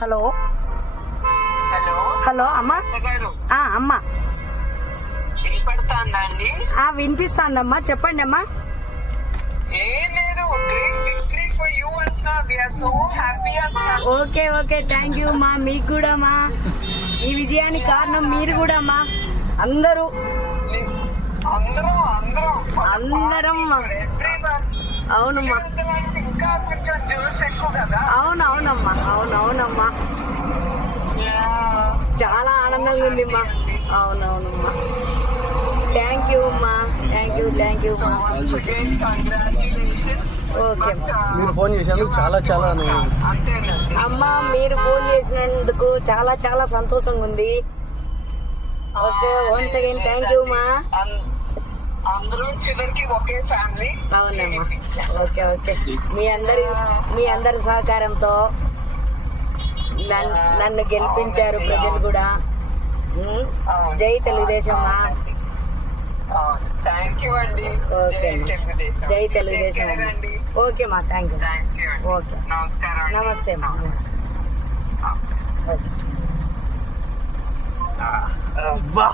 Hello hello hello అమ్మా. గారు అమ్మా వినపడుతుందా అండి? వినిపిస్తాందమ్మా, చెప్పండి అమ్మా. ఏం లేదు, గ్రేట్ విక్టరీ ఫర్ యూ అంటున్నా. వి ఆర్ సో హ్యాపీ అంటున్నా. ఓకే ఓకే, థ్యాంక్ యూ మా. మీకు కూడా మా, ఈ విజయానికి కారణం మీరు కూడా మా. అందరూ అందరం అవునమ్మా, ఇంకా కొంచెం జ్యూస్ ఎక్కువ కదా. అవునవునమ్మా, అవునవునమ్మా, చాలా ఆనందంగా ఉంది మా. అవునవునమ్మా, థ్యాంక్ యూ అమ్మా, థ్యాంక్ యూ మా. ఓకే మీరు ఫోన్ చేసినందుకు చాలా అమ్మా, మీరు ఫోన్ చేసినందుకు చాలా చాలా సంతోషంగా ఉంది. Okay, once again thank you మా. అందరూ చివరికి ఒకే ఫ్యామిలీ. అవునమ్మా, ఓకే ఓకే. మీ అందరి సహకారంతో నన్ను గెలిపించారు ప్రజలు కూడా. జై తెలుగుదేశం మా. థ్యాంక్ యూ అండి. ఓకే, జై తెలుగుదేశం. ఓకే మా, థ్యాంక్ యూ. ఓకే, నమస్కారం. నమస్తే మా, నమస్తే. ఓకే. అబ్బా.